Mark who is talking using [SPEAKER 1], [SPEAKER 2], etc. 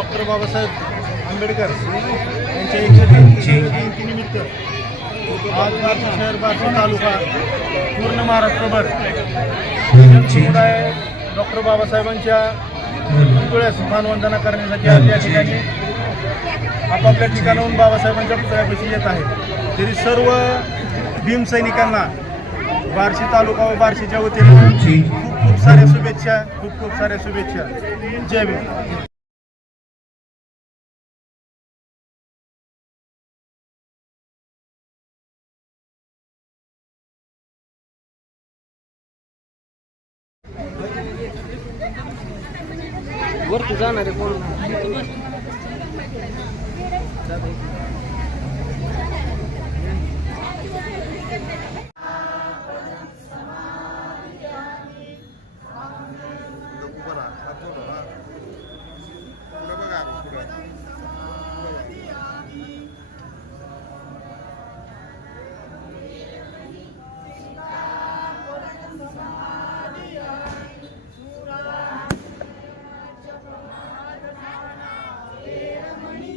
[SPEAKER 1] Doctor Babasaheb Ambedkar यांच्या एकशे जयंतीनिमित्त आज बार्शी शहर बार्शी तालुका पूर्ण महाराष्ट्रभर समुदाय डॉक्टर बाबासाहेबांच्या पुतळ्यास मानवंदना करण्यासाठी आज या ठिकाणी आपापल्या ठिकाणाहून बाबासाहेबांच्या पुतळ्यापाशी येत आहे तरी सर्व भीमसैनिकांना बार्शी तालुका व बार्शीच्या वतीनं खूप खूप साऱ्या शुभेच्छा खूप खूप साऱ्या शुभेच्छा. जय भीम.
[SPEAKER 2] वरती जाणार आहे कोण? மணி